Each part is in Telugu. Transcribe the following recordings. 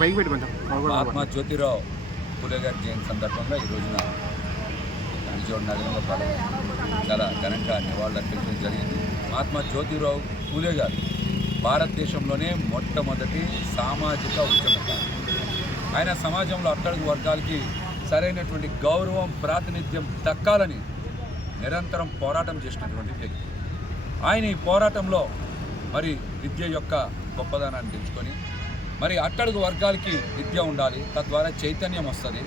పైకి పెట్టి కొంచెం. మహాత్మా జ్యోతిరావు పూలే గారి జయంతి సందర్భంగా ఈ రోజున విజయవాడ నగరంలో చాలా చాలా ఘనంగా నివాళులు అర్పించడం జరిగింది. మహాత్మా జ్యోతిరావు పూలే గారు భారతదేశంలోనే మొట్టమొదటి సామాజిక ఉద్యమకారు. ఆయన సమాజంలో అట్టడుగు వర్గాలకి సరైనటువంటి గౌరవం ప్రాతినిధ్యం దక్కాలని నిరంతరం పోరాటం చేసినటువంటి వ్యక్తి. ఆయన ఈ పోరాటంలో మరి విద్య యొక్క గొప్పదనాన్ని తెలుసుకొని మరి అట్టడుగు వర్గాలకి విద్య ఉండాలి తద్వారా చైతన్యం వస్తుంది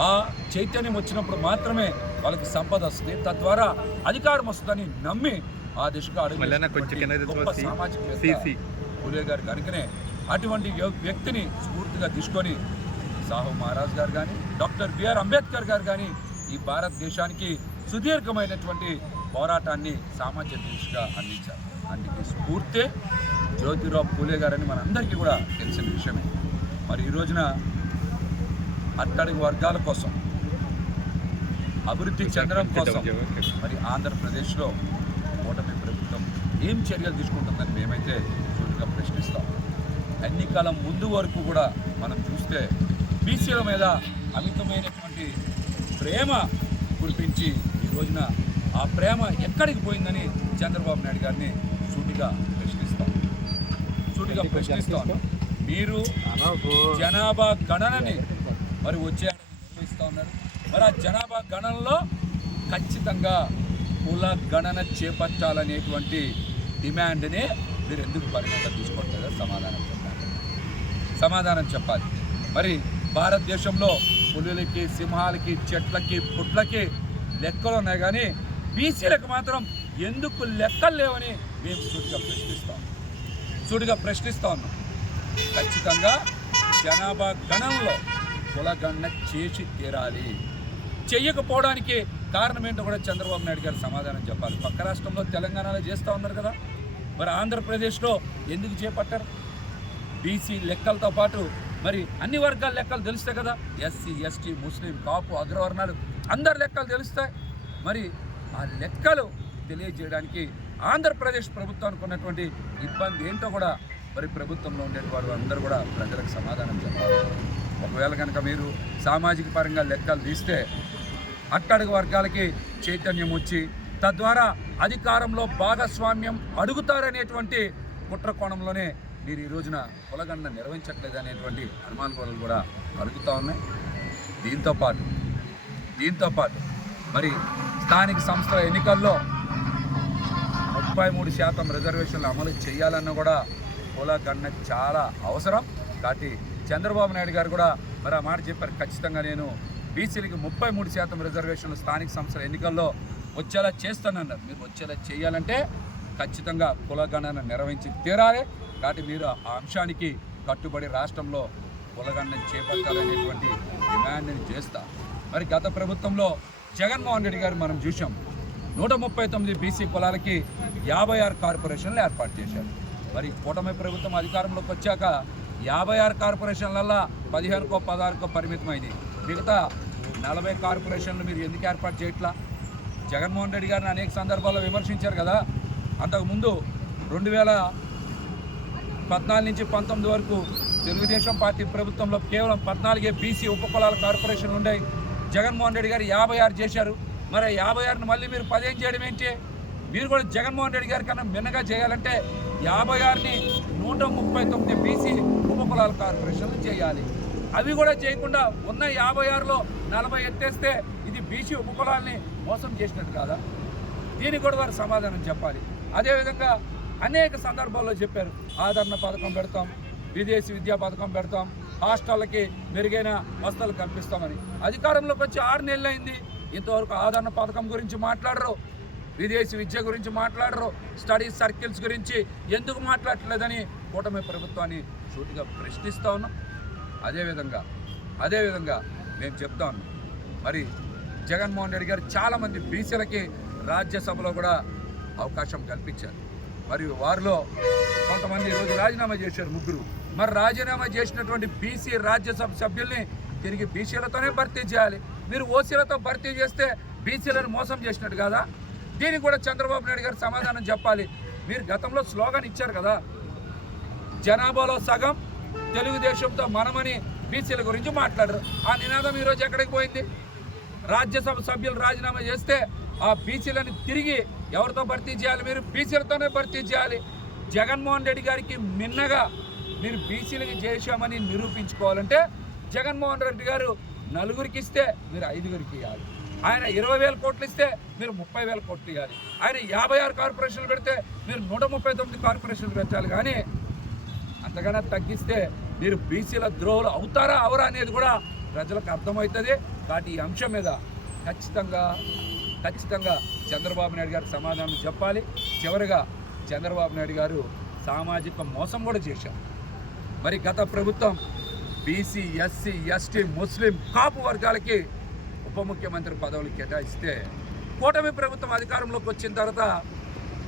ఆ చైతన్యం వచ్చినప్పుడు మాత్రమే వాళ్ళకి సంపద వస్తుంది తద్వారా అధికారం వస్తుందని నమ్మి ఆ దిశగా అడుగు. పూలే గారు కనుకనే అటువంటి వ్య- వ్యక్తిని స్ఫూర్తిగా తీసుకొని సాహు మహారాజ్ గారు కానీ డాక్టర్ బిఆర్ అంబేద్కర్ గారు కానీ ఈ భారతదేశానికి సుదీర్ఘమైనటువంటి పోరాటాన్ని సామాజిక దిశగా అందించారు. అందుకే స్ఫూర్తే జ్యోతిరావు పూలే గారని మనందరికీ కూడా తెలిసిన విషయమే. మరి ఈ రోజున అట్టడుగు వర్గాల కోసం అభివృద్ధి చెందడం కోసం మరి ఆంధ్రప్రదేశ్లో కూటమి ప్రభుత్వం ఏం చర్యలు తీసుకుంటుందని మేమైతే సూటిగా ప్రశ్నిస్తాం. ఎన్నికల ముందు వరకు కూడా మనం చూస్తే బీసీల మీద అమితమైనటువంటి ప్రేమ కురిపించి ఈ రోజున ఆ ప్రేమ ఎక్కడికి పోయిందని చంద్రబాబు నాయుడు గారిని సూటిగా ప్రశ్నిస్తాం. సూటిగా ప్రశ్నిస్తాం. మీరు జనాభా గణనని మరి వచ్చే నిర్వహిస్తూ ఉన్నారు. మరి ఆ జనాభా గణనలో ఖచ్చితంగా కుల గణన చేపట్టాలనేటువంటి డిమాండ్ని మీరు ఎందుకు పరిగణలో తీసుకోవట్లేదో? సమాధానం చెప్పాలి. సమాధానం చెప్పాలి. మరి భారతదేశంలో పులులకి సింహాలకి చెట్లకి పుట్లకి లెక్కలు ఉన్నాయి కానీ బీసీలకు మాత్రం ఎందుకు లెక్కలు లేవని మేము సూటిగా ప్రశ్నిస్తాం. సూటిగా ప్రశ్నిస్తా ఉన్నాం. ఖచ్చితంగా జనాభా గణంలో కులగణన చేసి తీరాలి. చెయ్యకపోవడానికి కారణం ఏంటో కూడా చంద్రబాబు నాయుడు గారు సమాధానం చెప్పాలి. పక్క రాష్ట్రంలో తెలంగాణలో చేస్తూ ఉన్నారు కదా. మరి ఆంధ్రప్రదేశ్లో ఎందుకు చేపట్టారు? బీసీ లెక్కలతో పాటు మరి అన్ని వర్గాల లెక్కలు తెలుస్తాయి కదా. ఎస్సీ ఎస్టీ ముస్లిం కాపు అగ్రవర్ణాలు అందరి లెక్కలు తెలుస్తాయి. మరి ఆ లెక్కలు తెలియజేయడానికి ఆంధ్రప్రదేశ్ ప్రభుత్వానికి ఉన్నటువంటి ఇబ్బంది ఏంటో కూడా మరి ప్రభుత్వంలో ఉండే వారు అందరూ కూడా ప్రజలకు సమాధానం చెప్పాలి. ఒకవేళ కనుక మీరు సామాజిక పరంగా లెక్కలు తీస్తే అట్టడుగు వర్గాలకి చైతన్యం వచ్చి తద్వారా అధికారంలో భాగస్వామ్యం అడుగుతారనేటువంటి కుట్ర కోణంలోనే మీరు ఈ రోజున కులగండ నిర్వహించట్లేదు అనేటువంటి అనుమానాలు కూడా కలుగుతూ ఉన్నాయి. దీంతోపాటు దీంతోపాటు మరి స్థానిక సంస్థల ఎన్నికల్లో ముప్పై మూడు శాతం రిజర్వేషన్లు అమలు చేయాలన్న కూడా కులగణన చాలా అవసరం. కాబట్టి చంద్రబాబు నాయుడు గారు కూడా మరి ఆ మాట చెప్పారు. ఖచ్చితంగా నేను బీసీలకి ముప్పై మూడు శాతం రిజర్వేషన్లు స్థానిక సంస్థల ఎన్నికల్లో వచ్చేలా చేస్తానన్నారు. మీరు వచ్చేలా చేయాలంటే ఖచ్చితంగా కులగణన నిర్వహించి తీరాలి. కాబట్టి మీరు ఆ అంశానికి కట్టుబడి రాష్ట్రంలో కులగణన చేపట్టాలనేటువంటి డిమాండ్ని చేస్తా. మరి గత ప్రభుత్వంలో జగన్మోహన్ రెడ్డి గారు మనం చూసాం నూట ముప్పై తొమ్మిది బీసీ కులాలకి యాభై ఆరు కార్పొరేషన్లు ఏర్పాటు చేశారు. మరి కూటమి ప్రభుత్వం అధికారంలోకి వచ్చాక యాభై ఆరు కార్పొరేషన్లల్లో పదిహేనుకో పదహారుకో పరిమితమైంది మిగతా నలభై కార్పొరేషన్లు మీరు ఎందుకు ఏర్పాటు చేయట్లా? జగన్మోహన్ రెడ్డి గారిని అనేక సందర్భాల్లో విమర్శించారు కదా. అంతకుముందు రెండు వేల పద్నాలుగు నుంచి పంతొమ్మిది వరకు తెలుగుదేశం పార్టీ ప్రభుత్వంలో కేవలం పద్నాలుగే బీసీ ఉపకులాల కార్పొరేషన్లు ఉన్నాయి జగన్మోహన్ రెడ్డి గారు యాభై ఆరు చేశారు. మరి యాభై ఆరుని మళ్ళీ మీరు పదేం చేయడం ఏంటి? మీరు కూడా జగన్మోహన్ రెడ్డి గారి కన్నా మిన్నగా చేయాలంటే యాభై ఆరుని నూట ముప్పై తొమ్మిది బీసీ ఉపకులాల కార్పొరేషన్లు చేయాలి. అవి కూడా చేయకుండా ఉన్న యాభై ఆరులో నలభై ఎత్తేస్తే ఇది బీసీ ఉపకులాల్ని మోసం చేసినట్టు కాదా? దీనికి కూడా వారు సమాధానం చెప్పాలి. అదేవిధంగా అనేక సందర్భాల్లో చెప్పారు. ఆదరణ పథకం పెడతాం విదేశీ విద్యా పథకం పెడతాం హాస్టళ్ళకి మెరుగైన వసతులు కల్పిస్తామని. అధికారంలోకి వచ్చి ఆరు నెలలు అయింది ఇంతవరకు ఆదరణ పథకం గురించి మాట్లాడరు. విదేశీ విద్య గురించి మాట్లాడరు. స్టడీ సర్కిల్స్ గురించి ఎందుకు మాట్లాడట్లేదని కూటమి ప్రభుత్వాన్ని సూటిగా ప్రశ్నిస్తా ఉన్నాం. అదేవిధంగా అదేవిధంగా నేను చెప్తా ఉన్నాం. మరి జగన్మోహన్ రెడ్డి గారు చాలామంది బీసీలకి రాజ్యసభలో కూడా అవకాశం కల్పించారు. మరియు వారిలో కొంతమంది ఈరోజు రాజీనామా చేశారు ముగ్గురు. మరి రాజీనామా చేసినటువంటి బీసీ రాజ్యసభ సభ్యుల్ని తిరిగి బీసీలతోనే భర్తీ చేయాలి. మీరు ఓసీలతో భర్తీ చేస్తే బీసీలను మోసం చేసినట్టు కదా? దీనికి కూడా చంద్రబాబు నాయుడు గారు సమాధానం చెప్పాలి. మీరు గతంలో స్లోగన్ ఇచ్చారు కదా. జనాభాలో సగం తెలుగుదేశంతో మనమని బీసీల గురించి మాట్లాడరు. ఆ నినాదం ఈరోజు ఎక్కడికి పోయింది? రాజ్యసభ సభ్యులు రాజీనామా చేస్తే ఆ బీసీలను తిరిగి ఎవరితో భర్తీ చేయాలి? మీరు బీసీలతోనే భర్తీ చేయాలి. జగన్మోహన్ రెడ్డి గారికి మిన్నగా మీరు బీసీలకి చేశామని నిరూపించుకోవాలంటే జగన్మోహన్ రెడ్డి గారు నలుగురికి ఇస్తే మీరు ఐదుగురికి ఇవ్వాలి ఆయన ఇరవై వేల కోట్లు ఇస్తే మీరు ముప్పై వేల కోట్లు ఇవ్వాలి ఆయన యాభై ఆరు కార్పొరేషన్లు పెడితే మీరు నూట ముప్పై తొమ్మిది కార్పొరేషన్లు పెట్టాలి కానీ అంతకన్నా తగ్గిస్తే మీరు బీసీల ద్రోహులు అవుతారా అవరా అనేది కూడా ప్రజలకు అర్థమవుతుంది. కాబట్టి ఈ అంశం మీద ఖచ్చితంగా ఖచ్చితంగా చంద్రబాబు నాయుడు గారు సమాధానం చెప్పాలి. చివరిగా చంద్రబాబు నాయుడు గారు సామాజిక మోసం కూడా చేశారు. మరి గత ప్రభుత్వం బీసీ ఎస్సీ ఎస్టీ ముస్లిం కాపు వర్గాలకి ఉప ముఖ్యమంత్రి పదవులు కేటాయిస్తే కూటమి ప్రభుత్వం అధికారంలోకి వచ్చిన తర్వాత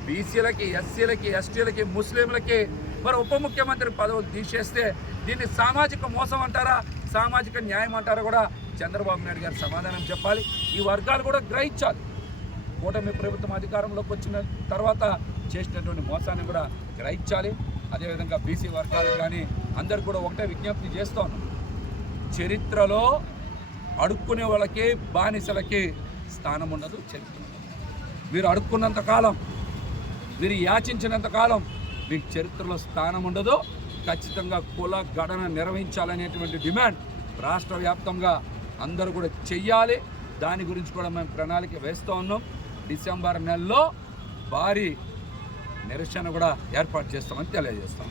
బీసీలకి ఎస్సీలకి ఎస్టీలకి ముస్లింలకి మరి ఉప ముఖ్యమంత్రి పదవులు తీసేస్తే దీన్ని సామాజిక మోసం అంటారా సామాజిక న్యాయం అంటారా కూడా చంద్రబాబు నాయుడు గారు సమాధానం చెప్పాలి. ఈ వర్గాలు కూడా గ్రహించాలి. కూటమి ప్రభుత్వం అధికారంలోకి వచ్చిన తర్వాత చేసినటువంటి మోసాన్ని కూడా గ్రహించాలి. అదేవిధంగా బీసీ వర్గాలకు కానీ అందరు కూడా ఒకటే విజ్ఞప్తి చేస్తూ చరిత్రలో అడుక్కునే వాళ్ళకి బానిసలకి స్థానం ఉండదు చరిత్ర. మీరు అడుక్కున్నంత కాలం మీరు యాచించినంత కాలం మీకు చరిత్రలో స్థానం ఉండదు. ఖచ్చితంగా కుల గణన నిర్వహించాలనేటువంటి డిమాండ్ రాష్ట్ర వ్యాప్తంగా అందరూ కూడా చెయ్యాలి. దాని గురించి కూడా మేము ప్రణాళిక వేస్తూ ఉన్నాం. డిసెంబర్ నెలలో భారీ నిరసన కూడా ఏర్పాటు చేస్తామని తెలియజేస్తాం.